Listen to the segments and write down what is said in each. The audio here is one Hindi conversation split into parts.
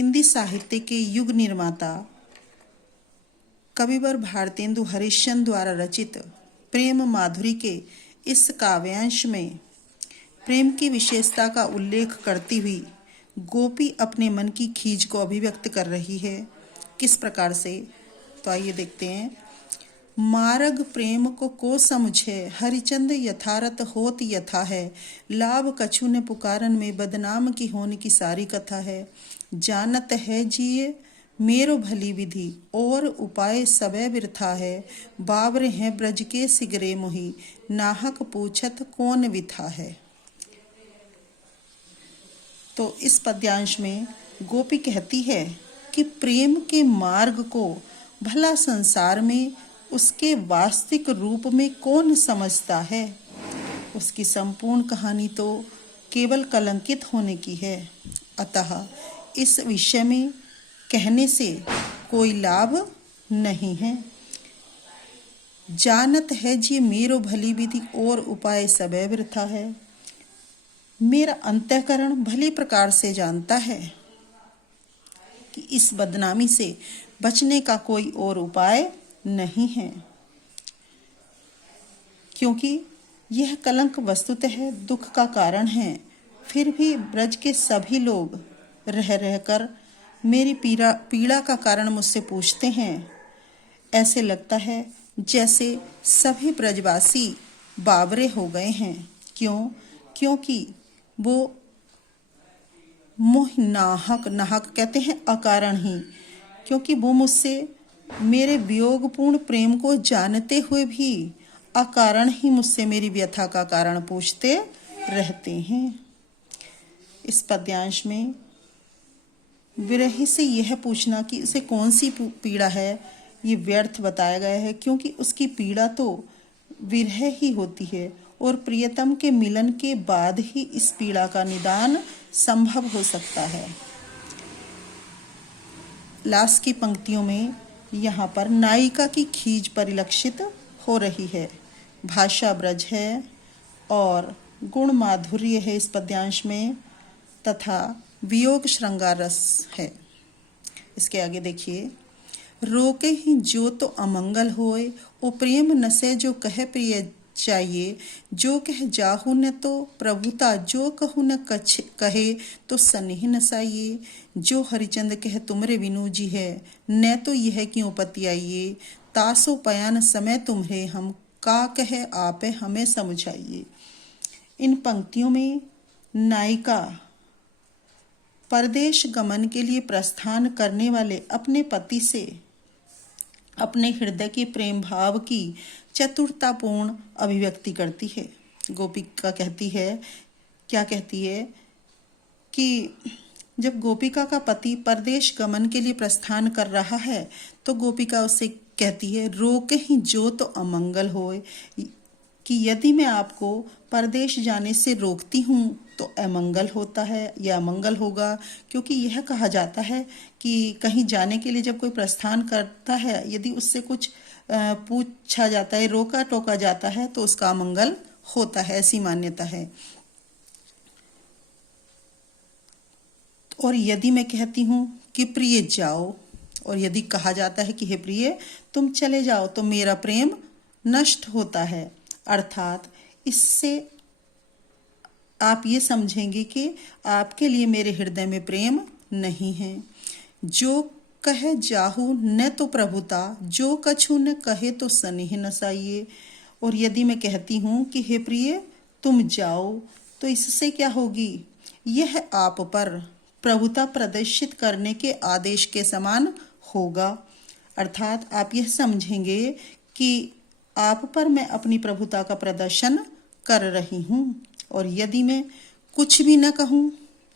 हिंदी साहित्य के युग निर्माता कविवर भारतेंदु हरिश्चंद्र द्वारा रचित प्रेम माधुरी के इस काव्यांश में प्रेम की विशेषता का उल्लेख करती हुई गोपी अपने मन की खींच को अभिव्यक्त कर रही है। किस प्रकार से, तो आइए देखते हैं। मार्ग प्रेम को समझे हरिचंद यथारथ होत यथा है, लाभ कछु ने पुकारन में बदनाम की होने की सारी कथा है। जानत है जिये मेरो भली विधि और उपाय सबे बिरथा है, बावरे हैं ब्रज के सिगरे मोही नाहक पूछत कौन विथा है। तो इस पद्यांश में गोपी कहती है कि प्रेम के मार्ग को भला संसार में उसके वास्तविक रूप में कौन समझता है। उसकी संपूर्ण कहानी तो केवल कलंकित होने की है, अतः इस विषय में कहने से कोई लाभ नहीं है। जानत है जी मेरो भली विधि और उपाय सबे वृथा है। मेरा अंतःकरण भली प्रकार से जानता है कि इस बदनामी से बचने का कोई और उपाय नहीं है, क्योंकि यह कलंक वस्तुतः दुख का कारण है। फिर भी ब्रज के सभी लोग रह रहकर मेरी पीड़ा का कारण मुझसे पूछते हैं। ऐसे लगता है जैसे सभी ब्रजवासी बावरे हो गए हैं। क्योंकि वो मोह नाहक कहते हैं अकारण ही, क्योंकि वो मुझसे मेरे वियोगपूर्ण प्रेम को जानते हुए भी अकारण ही मुझसे मेरी व्यथा का कारण पूछते रहते हैं। इस पद्यांश में विरही से यह पूछना कि उसे कौन सी पीड़ा है, ये व्यर्थ बताया गया है, क्योंकि उसकी पीड़ा तो विरह ही होती है और प्रियतम के मिलन के बाद ही इस पीड़ा का निदान संभव हो सकता है। लास्ट की पंक्तियों में यहाँ पर नायिका की खींच परिलक्षित हो रही है। भाषा ब्रज है और गुण माधुर्य है इस पद्यांश में, तथा वियोग श्रृंगार रस है। इसके आगे देखिए। रोके ही जो तो अमंगल होए, ओ प्रेम नसे जो कहे प्रिय चाहिए, जो कह जाहु न तो प्रभुता, जो कहु न कहे तो सनेह नसाइए। जो हरिचंद कह तुमरे विनु जी है, न तो यह क्यों पतियाइए, तासो पयान समय तुम्हरे हम का कहे आपे हमें समझाइए। इन पंक्तियों में नायिका परदेश गमन के लिए प्रस्थान करने वाले अपने पति से अपने हृदय के प्रेम भाव की चतुरतापूर्ण अभिव्यक्ति करती है। गोपिका कहती है, क्या कहती है कि जब गोपिका का पति परदेश गमन के लिए प्रस्थान कर रहा है तो गोपिका उससे कहती है, रोके ही जो तो अमंगल होए, कि यदि मैं आपको परदेश जाने से रोकती हूँ तो अमंगल होता है या अमंगल होगा। क्योंकि यह कहा जाता है कि कहीं जाने के लिए जब कोई प्रस्थान करता है, यदि उससे कुछ पूछा जाता है, रोका टोका जाता है, तो उसका अमंगल होता है, ऐसी मान्यता है। और यदि मैं कहती हूँ कि प्रिय जाओ, और यदि कहा जाता है कि हे प्रिय तुम चले जाओ, तो मेरा प्रेम नष्ट होता है। अर्थात इससे आप ये समझेंगे कि आपके लिए मेरे हृदय में प्रेम नहीं है। जो कहे जाहु न तो प्रभुता, जो कछु न कहे तो सनेह नसाइए। और यदि मैं कहती हूँ कि हे प्रिय तुम जाओ, तो इससे क्या होगी, यह आप पर प्रभुता प्रदर्शित करने के आदेश के समान होगा। अर्थात आप यह समझेंगे कि आप पर मैं अपनी प्रभुता का प्रदर्शन कर रही हूँ। और यदि मैं कुछ भी न कहूँ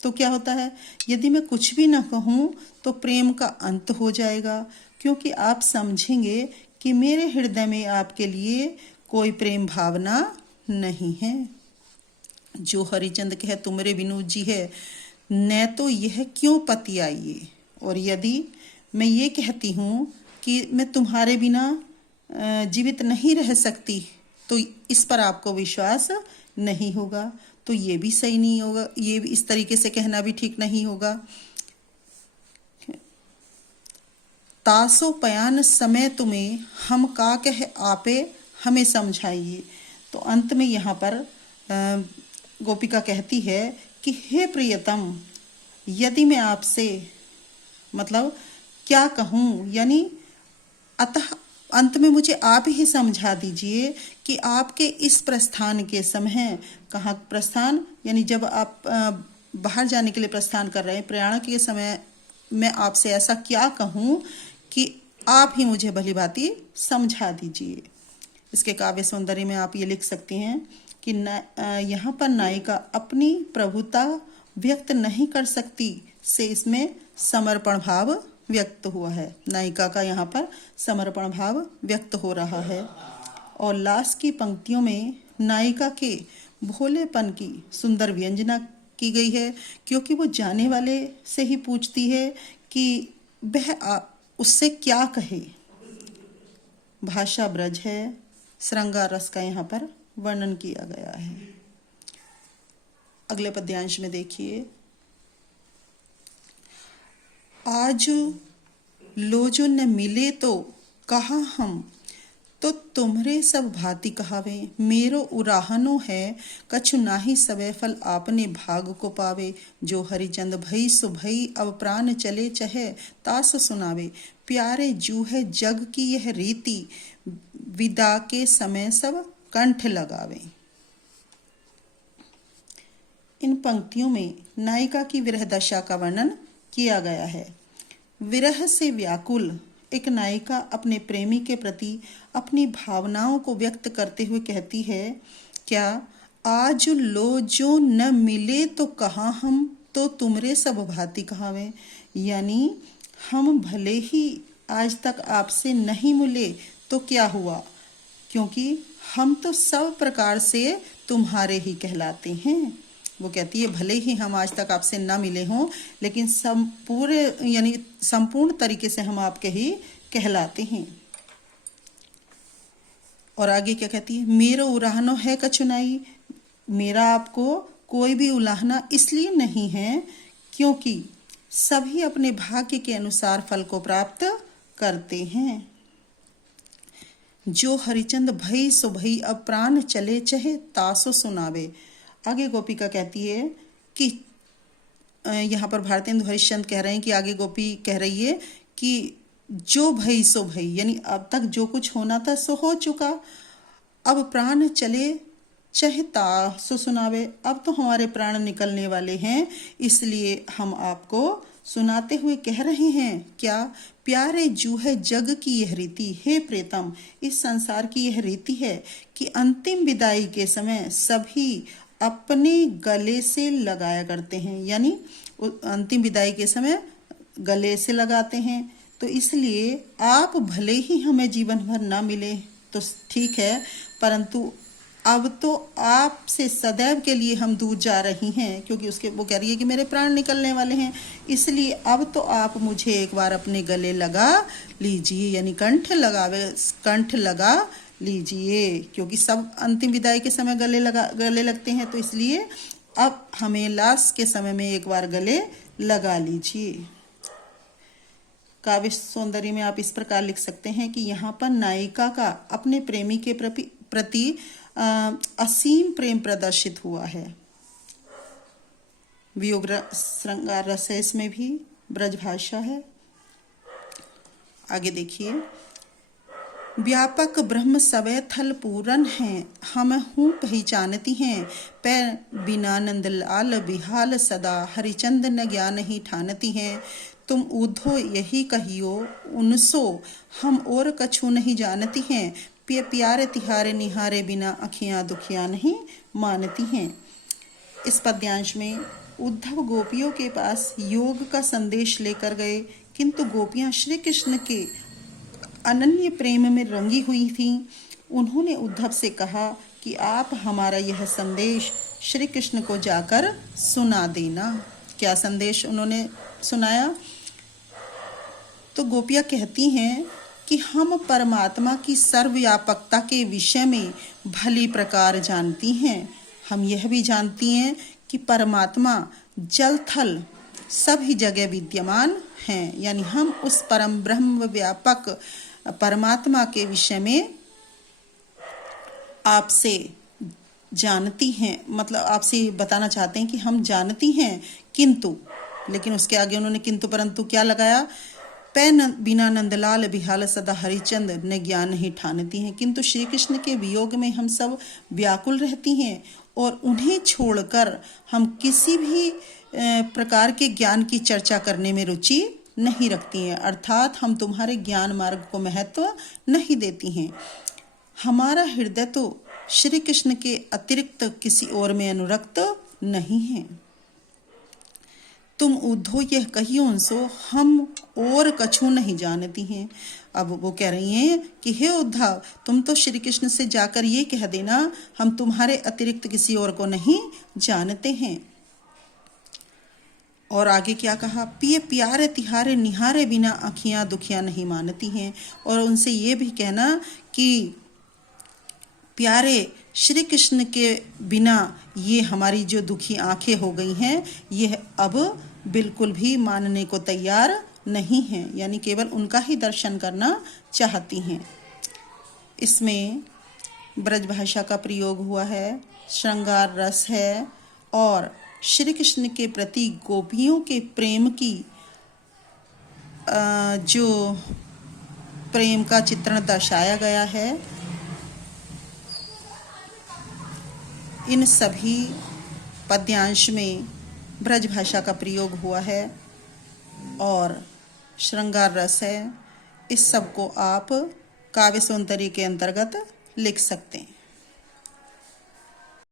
तो क्या होता है, यदि मैं कुछ भी न कहूँ तो प्रेम का अंत हो जाएगा, क्योंकि आप समझेंगे कि मेरे हृदय में आपके लिए कोई प्रेम भावना नहीं है। जो हरिचंद कहे तुमरे विनु जी है, न तो यह क्यों पतियाइए। और यदि मैं ये कहती हूँ कि मैं तुम्हारे बिना जीवित नहीं रह सकती, तो इस पर आपको विश्वास नहीं होगा। तो ये भी सही नहीं होगा, ये भी इस तरीके से कहना भी ठीक नहीं होगा। तासो पयान समय तुम्हें हम का कह आपे हमें समझाइए। तो अंत में यहाँ पर गोपिका कहती है कि हे प्रियतम, यदि मैं आपसे मतलब क्या कहूँ, यानी अतः अंत में मुझे आप ही समझा दीजिए कि आपके इस प्रस्थान के समय, कहाँ प्रस्थान, यानी जब आप बाहर जाने के लिए प्रस्थान कर रहे हैं, प्रयाण के समय मैं आपसे ऐसा क्या कहूँ कि आप ही मुझे भली भांति समझा दीजिए। इसके काव्य सौंदर्य में आप ये लिख सकती हैं कि यहाँ पर नायिका अपनी प्रभुता व्यक्त नहीं कर सकती से इसमें समर्पण भाव व्यक्त हुआ है। नायिका का यहाँ पर समर्पण भाव व्यक्त हो रहा है। और लास्ट की पंक्तियों में नायिका के भोलेपन की सुंदर व्यंजना की गई है, क्योंकि वो जाने वाले से ही पूछती है कि वह उससे क्या कहे। भाषा ब्रज है, श्रृंगार रस का यहाँ पर वर्णन किया गया है। अगले पद्यांश में देखिए, आज लोजो न मिले तो कहा हम, तो तुम्हरे सब भांति कहावे। मेरो उराहनो है कछु नाही सबे फल आपने भाग को पावे। जो हरिचंद भई सो भई अब प्राण चले चहे तास सुनावे। प्यारे जू है जग की यह रीति विदा के समय सब कंठ लगावे। इन पंक्तियों में नायिका की विरह दशा का वर्णन किया गया है। विरह से व्याकुल एक नायिका अपने प्रेमी के प्रति अपनी भावनाओं को व्यक्त करते हुए कहती है, क्या आज लो जो न मिले तो कहाँ हम, तो तुमरे सब भांति कहावे। यानी हम भले ही आज तक आपसे नहीं मिले तो क्या हुआ, क्योंकि हम तो सब प्रकार से तुम्हारे ही कहलाते हैं। वो कहती है भले ही हम आज तक आपसे ना मिले हों, लेकिन संपूर्ण तरीके से हम आपके ही कहलाते हैं। और आगे क्या कहती है, मेरो उलाहनो है कछुनाई। मेरा आपको कोई भी उलाहना इसलिए नहीं है क्योंकि सभी अपने भाग्य के अनुसार फल को प्राप्त करते हैं। जो हरिचंद भई सो भई अब प्राण चले चहे तासो सुनावे। आगे गोपिका कहती है कि यहाँ पर भारतेंदु हरिश्चंद्र कह रहे हैं कि आगे गोपी कह रही है कि जो भई सो भई, यानी अब तक जो कुछ होना था सो हो चुका, अब प्राण चले चाहे तासो सुनावे। अब तो हमारे प्राण निकलने वाले हैं, इसलिए हम आपको सुनाते हुए कह रहे हैं क्या, प्यारे जू है जग की यह रीति। हे प्रीतम, इस संसार की यह रीति है कि अंतिम विदाई के समय सभी अपने गले से लगाया करते हैं, यानी अंतिम विदाई के समय गले से लगाते हैं। तो इसलिए आप भले ही हमें जीवन भर ना मिले तो ठीक है, परंतु अब तो आपसे सदैव के लिए हम दूर जा रही हैं, क्योंकि उसके वो कह रही है कि मेरे प्राण निकलने वाले हैं, इसलिए अब तो आप मुझे एक बार अपने गले लगा लीजिए, यानी कंठ लगा लीजिए, क्योंकि सब अंतिम विदाई के समय गले लगते हैं, तो इसलिए अब हमें लास्ट के समय में एक बार गले लगा लीजिए। काव्य सौंदर्य में आप इस प्रकार लिख सकते हैं कि यहाँ पर नायिका का अपने प्रेमी के प्रति असीम प्रेम प्रदर्शित हुआ है। वियोग श्रृंगार रस है, इसमें भी ब्रजभाषा है। आगे देखिए, व्यापक ब्रह्म सवै थल पूरन है, हम हूँ पहचानती हैं, पैर बिना नंदलाल बिहाल सदा, हरिचंद न ज्ञान ही ठानती हैं। तुम ऊधो यही कहियो उनसो, हम और कछु नहीं जानती हैं, प्यारे तिहारे निहारे बिना अखियाँ दुखियाँ नहीं मानती हैं। इस पद्यांश में उद्धव गोपियों के पास योग का संदेश लेकर गए, किंतु गोपियाँ श्री कृष्ण के अनन्य प्रेम में रंगी हुई थीं। उन्होंने उद्धव से कहा कि आप हमारा यह संदेश श्री कृष्ण को जाकर सुना देना। क्या संदेश उन्होंने सुनाया? तो गोपियाँ कहती हैं कि हम परमात्मा की सर्वव्यापकता के विषय में भली प्रकार जानती हैं। हम यह भी जानती हैं कि परमात्मा जल थल सभी जगह विद्यमान हैं। यानी हम उस परम ब्रह्म व्यापक परमात्मा के विषय में आपसे जानती हैं, मतलब आपसे बताना चाहते हैं कि हम जानती हैं, किंतु, लेकिन उसके आगे उन्होंने किंतु परंतु क्या लगाया, बिना नंदलाल बिहाल सदा हरिचंद ने ज्ञान नहीं ठानती हैं। किंतु श्री कृष्ण के वियोग में हम सब व्याकुल रहती हैं और उन्हें छोड़कर हम किसी भी प्रकार के ज्ञान की चर्चा करने में रुचि नहीं रखती हैं, अर्थात हम तुम्हारे ज्ञान मार्ग को महत्व नहीं देती हैं। हमारा हृदय तो श्री कृष्ण के अतिरिक्त किसी और में अनुरक्त नहीं है। तुम उद्धो यह कहियो सो हम और कछु नहीं जानती हैं। अब वो कह रही हैं कि हे उद्धव, तुम तो श्री कृष्ण से जाकर ये कह देना हम तुम्हारे अतिरिक्त किसी और को नहीं जानते हैं। और आगे क्या कहा, पिए प्यारे तिहारे निहारे बिना आँखियाँ दुखियाँ नहीं मानती हैं। और उनसे ये भी कहना कि प्यारे श्री कृष्ण के बिना ये हमारी जो दुखी आंखें हो गई हैं, यह अब बिल्कुल भी मानने को तैयार नहीं हैं, यानी केवल उनका ही दर्शन करना चाहती हैं। इसमें ब्रज भाषा का प्रयोग हुआ है, श्रृंगार रस है और श्री कृष्ण के प्रति गोपियों के प्रेम की जो प्रेम का चित्रण दर्शाया गया है, इन सभी पद्यांश में ब्रज भाषा का प्रयोग हुआ है और श्रृंगार रस है। इस सब को आप काव्य सौंदर्य के अंतर्गत लिख सकते हैं।